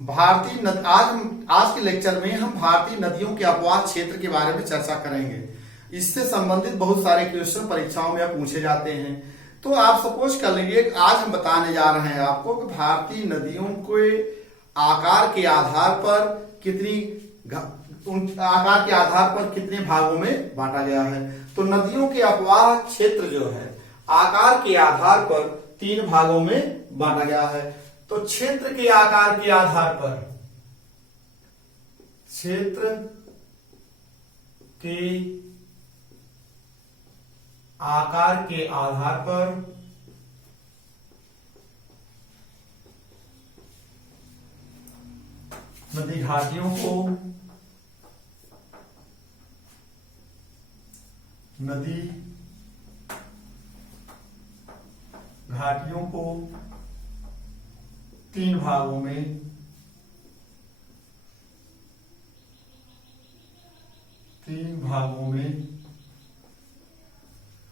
भारतीय नद आज के लेक्चर में हम भारतीय नदियों के अपवाह क्षेत्र के बारे में चर्चा करेंगे। इससे संबंधित बहुत सारे क्वेश्चन परीक्षाओं में पूछे जाते हैं। तो आप सपोज कर लीजिए कि आज हम बताने जा रहे हैं आपको कि भारतीय नदियों के आकार के आधार पर कितने भागों में बांटा गया है। तो नदियों के अपवाह क्षेत्र जो है आकार के आधार पर 3 भागों में बांटा गया है। तो क्षेत्र के आकार के आधार पर नदी घाटियों को 3 भागों में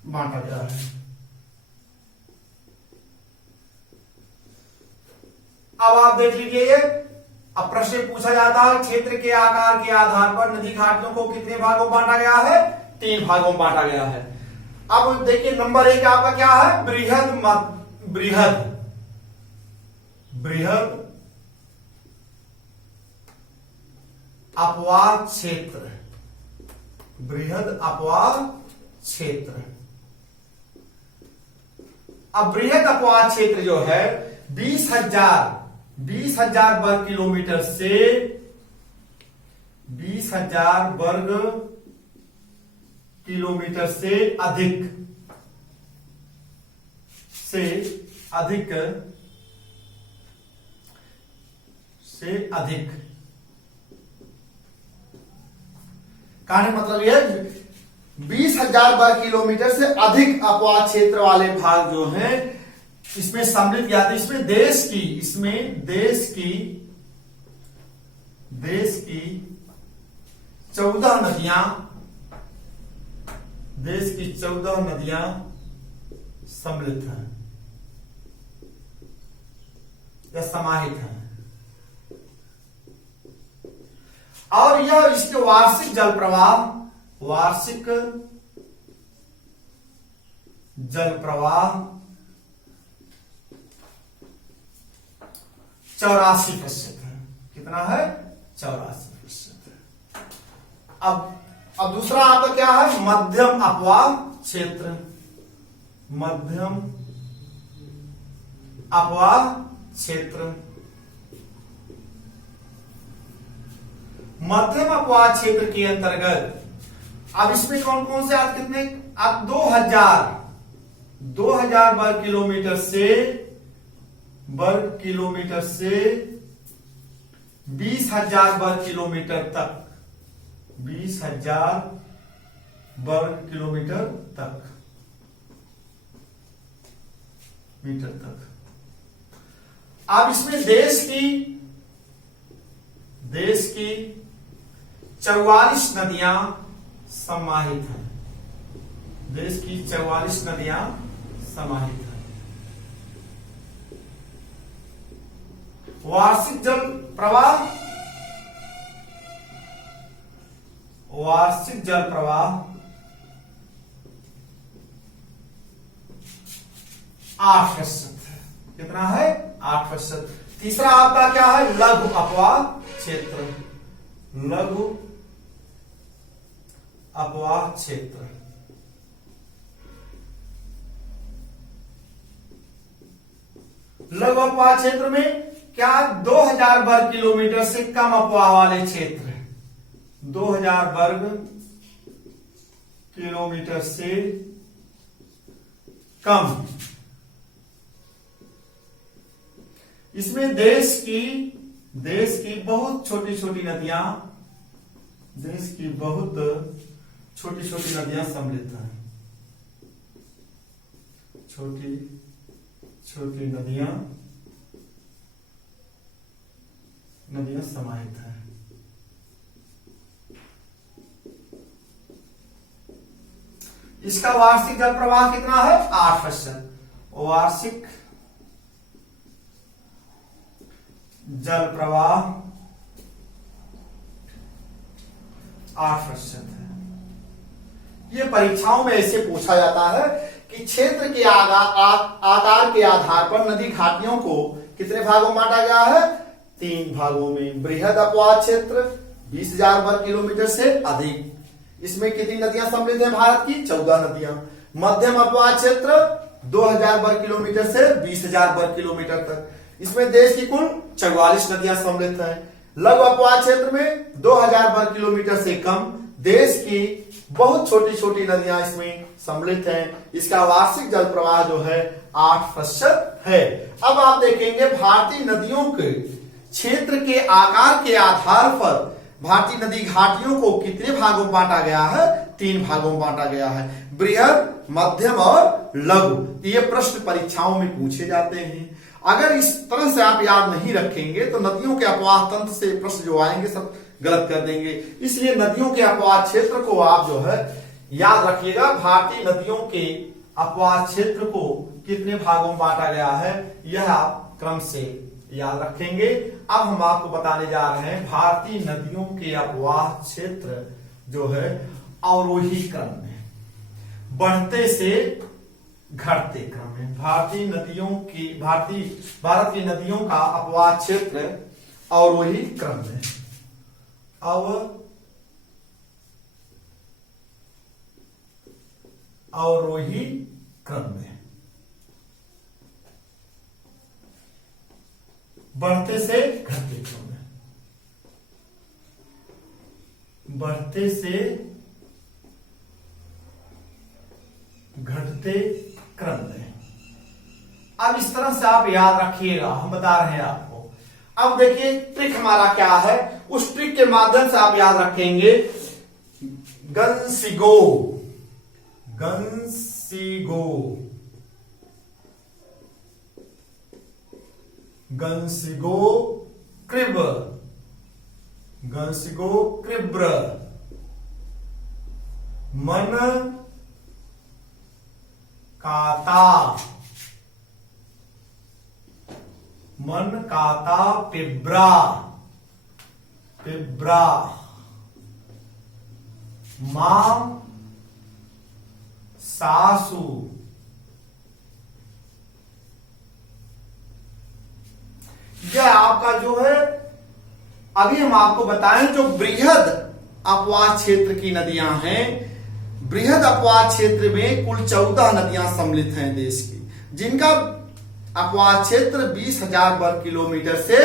बांटा गया है। अब आप देख लीजिए, अब प्रश्न पूछा जाता है क्षेत्र के आकार के आधार पर नदी घाटियों को कितने भागों में बांटा गया है? 3 भागों में बांटा गया है। अब देखिए नंबर 1 आपका क्या है? बृहद अपवाह क्षेत्र। अब बृहद अपवाह क्षेत्र जो है 20,000 वर्ग किलोमीटर से 20,000 वर्ग किलोमीटर से अधिक कहने मतलब यह 20,000 वर्ग किलोमीटर से अधिक अपवाह क्षेत्र वाले भाग जो हैं इसमें सम्मिलित किया जाता है। इसमें देश की 14 नदियां सम्मिलित हैं या समाहित हैं। और यह इसके वार्षिक जल प्रवाह 84% है। कितना है? 84%। अब दूसरा आपका क्या है? मध्यम अपवाह क्षेत्र। मध्यम अपवाह क्षेत्र के अंतर्गत अब इसमें कौन कौन से आप कितने? आप 2000 वर्ग किलोमीटर से 20,000 वर्ग किलोमीटर तक 20,000 वर्ग किलोमीटर तक। अब इसमें देश की 44 नदियां समाहित हैं। देश की 44 नदियां समाहित हैं। वार्षिक जल प्रवाह 8%। कितना है? 8%। तीसरा आपका क्या है? लघु अपवाह क्षेत्र। लघु अपवाह क्षेत्र में क्या? 2000 वर्ग किलोमीटर से कम अपवाह वाले क्षेत्र। 2000 वर्ग किलोमीटर से कम। इसमें देश की बहुत छोटी छोटी नदियां सम्मिलित हैं। छोटी नदियां समाहित हैं। इसका वार्षिक जल प्रवाह कितना है? 8%। वार्षिक जल प्रवाह 8% है। ये परीक्षाओं में ऐसे पूछा जाता है कि क्षेत्र के आकार के आधार पर नदी घाटियों को कितने भागों में बांटा गया है? 3 भागों में। बृहद अपवाद क्षेत्र 20,000 वर्ग किलोमीटर से अधिक, इसमें कितनी नदियां सम्मिलित हैं भारत की? 14 नदियां। मध्यम अपवाद क्षेत्र 2,000 वर्ग किलोमीटर से 20,000 वर्ग किलोमीटर तक, इसमें देश की कुल 44 नदियां सम्मिलित हैं। लघु अपवाद क्षेत्र में 2,000 वर्ग किलोमीटर से कम, देश की बहुत छोटी छोटी नदियां इसमें सम्मिलित हैं। इसका वार्षिक जल प्रवाह जो है 8% है। अब आप देखेंगे भारतीय नदियों के क्षेत्र के आकार के आधार पर भारतीय नदी घाटियों को कितने भागों में बांटा गया है? 3 भागों में बांटा गया है, बृहद, मध्यम और लघु। ये प्रश्न परीक्षाओं में पूछे जाते हैं। अगर इस तरह से आप याद नहीं रखेंगे तो नदियों के अपवाह तंत्र से प्रश्न जो आएंगे सब गलत कर देंगे। इसलिए नदियों के अपवाह क्षेत्र को आप जो है याद रखिएगा। भारतीय नदियों के अपवाह क्षेत्र को कितने भागों में बांटा गया है, यह आप क्रम से याद रखेंगे। अब हम आपको बताने जा रहे हैं भारतीय नदियों के अपवाह क्षेत्र जो है अवरोही क्रम में, बढ़ते से घटते क्रम में। भारत की नदियों का अपवाह क्षेत्र अवरोही क्रम में, अवरोही क्रम में, बढ़ते से घटते क्रम में, बढ़ते से घटते क्रम में। अब इस तरह से आप याद रखिएगा, हम बता रहे हैं आपको। अब देखिए ट्रिक हमारा क्या है, उस ट्रिक के माध्यम से आप याद रखेंगे। गंसिगो, गंसिगो, गंसिगो कृब, गंसिगो कृब्र, मन काता, मन काता पिब्रा, पिब्रा, मां सासु, यह आपका जो है अभी हम आपको बताएं जो बृहद अपवाह क्षेत्र की नदियां हैं। बृहद अपवाह क्षेत्र में कुल 14 नदियां सम्मिलित हैं देश की, जिनका अपवाह क्षेत्र 20,000 वर्ग किलोमीटर से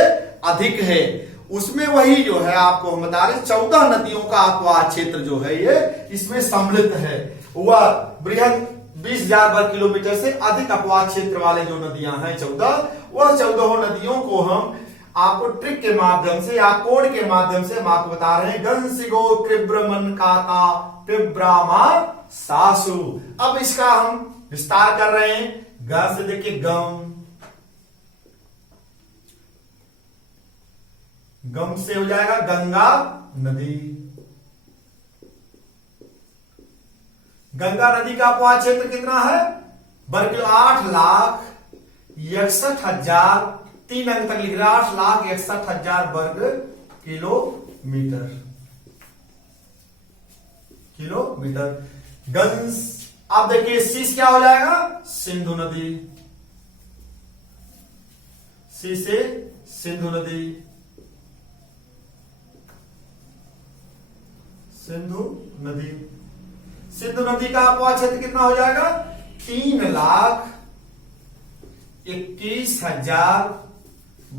अधिक है। उसमें वही जो है आपको हम बता रहे 14 नदियों का अपवाह क्षेत्र जो है ये इसमें सम्मिलित है। वह बृहद 20,000 वर्ग किलोमीटर से अधिक अपवाह क्षेत्र वाले जो नदियां हैं 14, वह 14 नदियों को हम आपको ट्रिक के माध्यम से या कोड के माध्यम से हम आपको बता रहे हैं। गंसिगो कृब्र मन काता पिब्रामा सासु। अब इसका हम विस्तार कर रहे हैं। ग से देखिए गम, गम से हो जाएगा गंगा नदी। गंगा नदी का अपवाह क्षेत्र कितना है? वर्ग किलो 8,61,000, 3 अंक तक लिख रहा है, 8,61,000 वर्ग किलोमीटर, किलोमीटर। गंज, अब देखिए सी क्या हो जाएगा? सिंधु नदी, सी से सिंधु नदी, सिंधु नदी। सिंधु नदी का अपवाह क्षेत्र कितना हो जाएगा? 3,21,000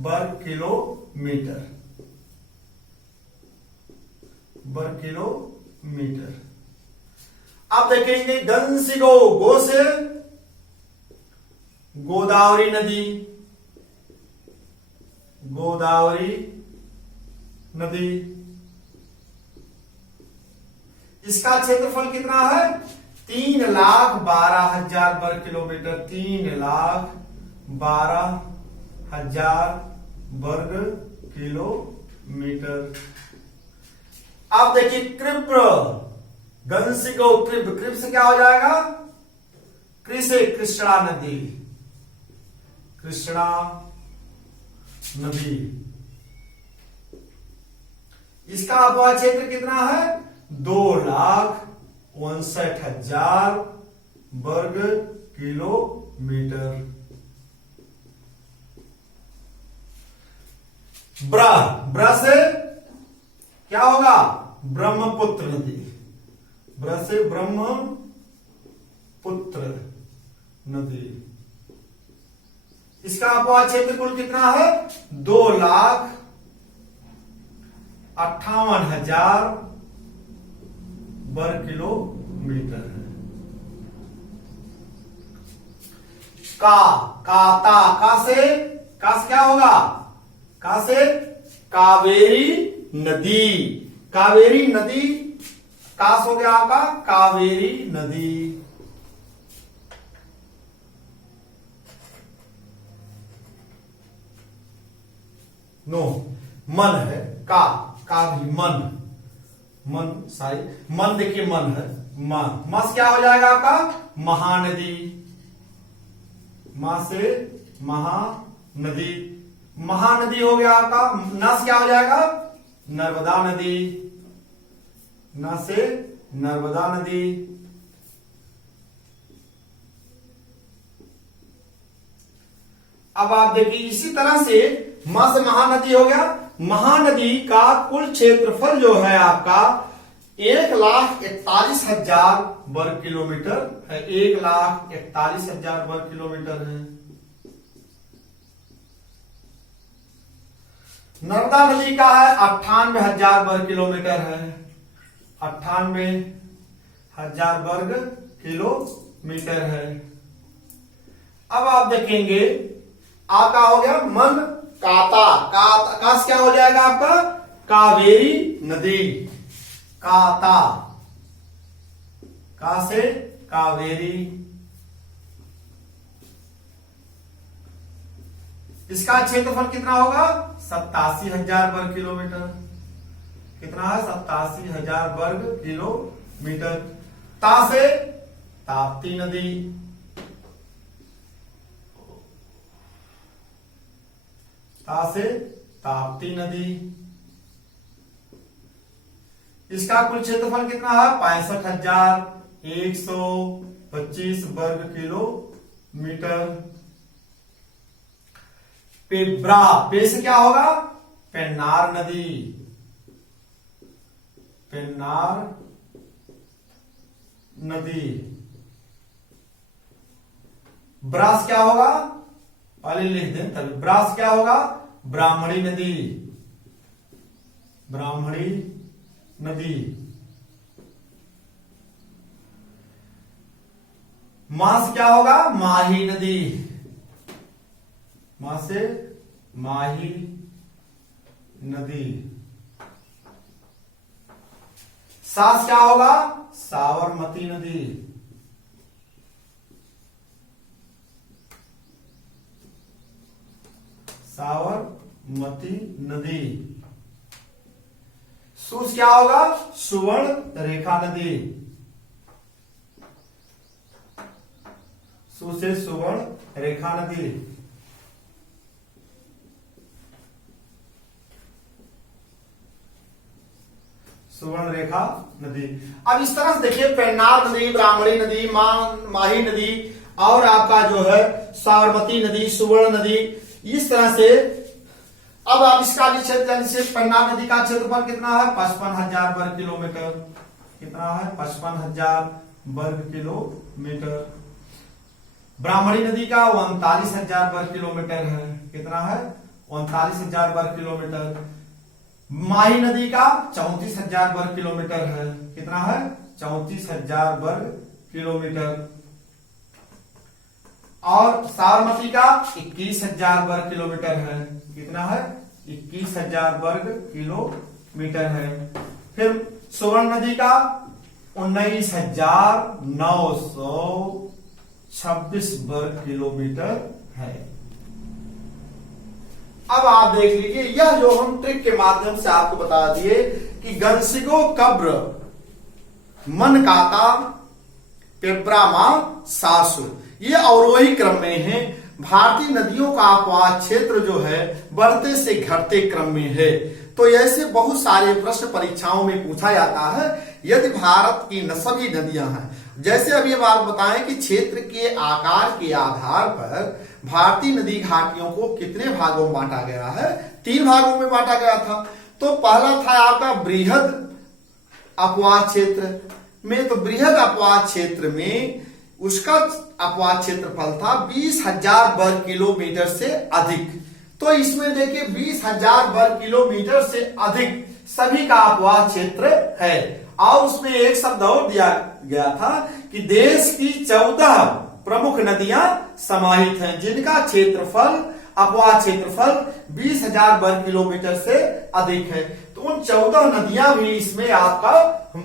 वर्ग किलोमीटर, वर्ग किलोमीटर। अब देखेंगे गंसिगो, गो से गोदावरी नदी, गोदावरी नदी। इसका क्षेत्रफल कितना है? 3,12,000 वर्ग किलोमीटर, 3,12,000 वर्ग किलोमीटर। अब देखिए कृप्र, गंसिगो कृप, कृप से क्या हो जाएगा? कृ से कृष्णा नदी, कृष्णा नदी। इसका अपवाह क्षेत्र कितना है? 2,59,000 वर्ग किलोमीटर। ब्र से क्या होगा? ब्रह्मपुत्र नदी। ब्र से ब्रह्मपुत्र नदी। इसका अपवाह क्षेत्र कुल कितना है? 2,58,000 वर्ग किलोमीटर है। का से क्या होगा? का से कावेरी नदी। कावेरी नदी कास हो गया आपका कावेरी नदी। नो मन है का भी मन सारी मन देखिए मन है मस क्या हो जाएगा आपका? महानदी। मां से महानदी। महानदी हो गया आपका। नस क्या हो जाएगा? नर्मदा नदी। न से नर्मदा नदी। अब आप देखिए इसी तरह से मां से महानदी हो गया। महानदी का कुल क्षेत्रफल जो है आपका 1,41,000 वर्ग किलोमीटर है। 1,41,000 वर्ग किलोमीटर है। नर्मदा नदी का है 98,000 वर्ग किलोमीटर है। 98,000 वर्ग किलोमीटर है। अब आप देखेंगे आपका हो गया मन काता। कास क्या हो जाएगा आपका? कावेरी नदी। काता का से कावेरी। इसका क्षेत्रफल कितना होगा? 87,000 वर्ग किलोमीटर। कितना है? 87,000 वर्ग किलोमीटर। ता से ताप्ती नदी। ता से ताप्ती नदी। इसका कुल क्षेत्रफल कितना है? 65,125 वर्ग किलोमीटर। पेब्रा पे से क्या होगा? पेन्नार नदी। पेन्नार नदी। ब्रास क्या होगा? पहले लिख दें तभी। ब्रास क्या होगा? ब्राह्मणी नदी। ब्राह्मणी नदी। मास क्या होगा? माही नदी। मां से माही नदी। सास क्या होगा? साबरमती नदी। साबरमती नदी। सुस क्या होगा? सुवर्ण रेखा नदी। सु से सुवर्ण रेखा नदी। सुवर्ण रेखा नदी। अब इस तरह से देखिए पेन्नार नदी, ब्राह्मणी नदी, माही नदी और आपका जो है साबरमती नदी, सुवर्ण नदी। इस तरह से अब आप इसका भी क्षेत्र पेन्नार नदी का क्षेत्रफल कितना है? 55,000 वर्ग किलोमीटर। कितना है? 55,000 वर्ग किलोमीटर। ब्राह्मणी नदी का 39,000 वर्ग किलोमीटर है। कितना है? 39,000 वर्ग किलोमीटर। माही नदी का 34,000 वर्ग किलोमीटर है। कितना है? 34,000 वर्ग किलोमीटर। और साबरमती का 21,000 वर्ग किलोमीटर है। कितना है? 21,000 वर्ग किलोमीटर है। फिर सुवर्ण नदी का 19,926 वर्ग किलोमीटर है। अब आप देख लीजिए यह जो हम ट्रिक के माध्यम से आपको बता दिए कि गंसिगो कब्र मनकाता पेब्रामा सासु ये अवरोही क्रम में है। भारतीय नदियों का अपवाह क्षेत्र जो है बढ़ते से घटते क्रम में है। तो ऐसे बहुत सारे प्रश्न परीक्षाओं में पूछा जाता है। यदि भारत की सभी नदियां हैं, जैसे अभी हम आपको बताएं कि क्षेत्र के आकार के आधार पर भारतीय नदी घाटियों को कितने भागों में बांटा गया है, 3 भागों में बांटा गया था। तो पहला था आपका बृहद अपवाह क्षेत्र में, तो बृहद अपवाह क्षेत्र में उसका अपवाह क्षेत्रफल था 20,000 वर्ग किलोमीटर से अधिक। तो इसमें देखिए 20,000 वर्ग किलोमीटर से अधिक सभी का अपवाह क्षेत्र है। और उसमें एक शब्द और दिया गया था कि देश की 14 प्रमुख नदियां समाहित हैं जिनका क्षेत्रफल अपवाह क्षेत्रफल 20,000 वर्ग किलोमीटर से अधिक है। तो उन 14 नदियां भी इसमें आपका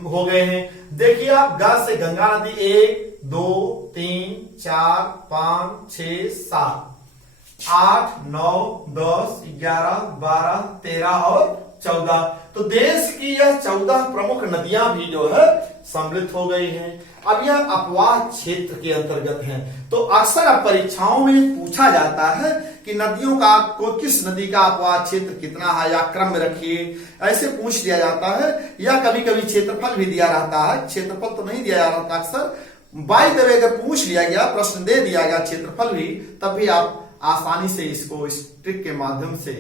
हो गए हैं। देखिए आप ग से गंगा नदी 1 2 3 4 5 6 7 8 9 10 11 12 13 और 14। तो देश की यह 14 प्रमुख नदियां भी जो है सम्मिलित हो गई हैं। अब यह अपवाह क्षेत्र के अंतर्गत है। तो अक्सर अब परीक्षाओं में पूछा जाता है कि नदियों का को किस नदी का अपवाह क्षेत्र कितना है या क्रम में रखिए, ऐसे पूछ लिया जाता है। या कभी कभी क्षेत्रफल भी दिया रहता है, क्षेत्रफल तो नहीं दिया जा रहा था अक्सर। बाय द वे अगर पूछ लिया गया, प्रश्न दे दिया गया क्षेत्रफल भी, तब भी आप आसानी से इसको इस ट्रिक के माध्यम से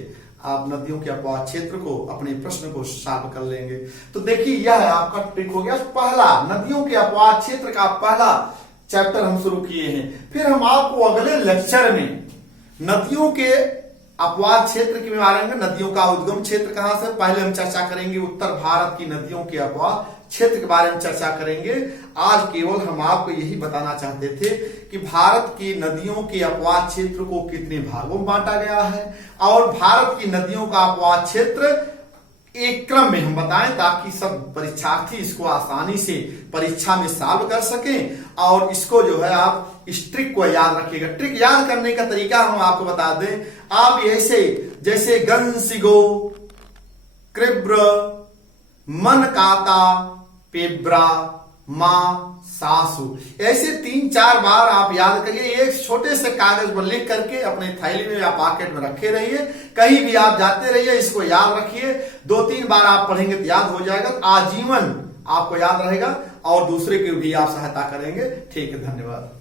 आप नदियों के अपवाह क्षेत्र को अपने प्रश्न को सॉल्व कर लेंगे। तो देखिए यह आपका ट्रिक हो गया पहला, नदियों के अपवाह क्षेत्र का पहला चैप्टर हम शुरू किए हैं। फिर हम आपको अगले लेक्चर में नदियों के अपवाह क्षेत्र के बारे में, नदियों का उद्गम क्षेत्र कहां से, पहले हम चर्चा करेंगे उत्तर भारत की नदियों के अपवाह क्षेत्र के बारे में चर्चा करेंगे। आज केवल हम आपको यही बताना चाहते थे कि भारत की नदियों के अपवाह क्षेत्र को कितने भागों में बांटा गया है और भारत की नदियों का अपवाह क्षेत्र एक क्रम में हम बताएं ताकि सब परीक्षार्थी इसको आसानी से परीक्षा में सॉल्व कर सकें। और इसको जो है आप इस ट्रिक को याद रखिएगा। ट्रिक याद करने का तरीका हम आपको बता दें। आप ऐसे जैसे गंसिगो, कृब्र, मनकाता, पेब्रा, मां, सासु, ऐसे 3-4 बार आप याद करिए। एक छोटे से कागज पर लिख करके अपने थैली में या पॉकेट में रखे रहिए, कहीं भी आप जाते रहिए, इसको याद रखिए। 2-3 बार आप पढ़ेंगे तो याद हो जाएगा, आजीवन आपको याद रहेगा और दूसरे की भी आप सहायता करेंगे। ठीक है, धन्यवाद।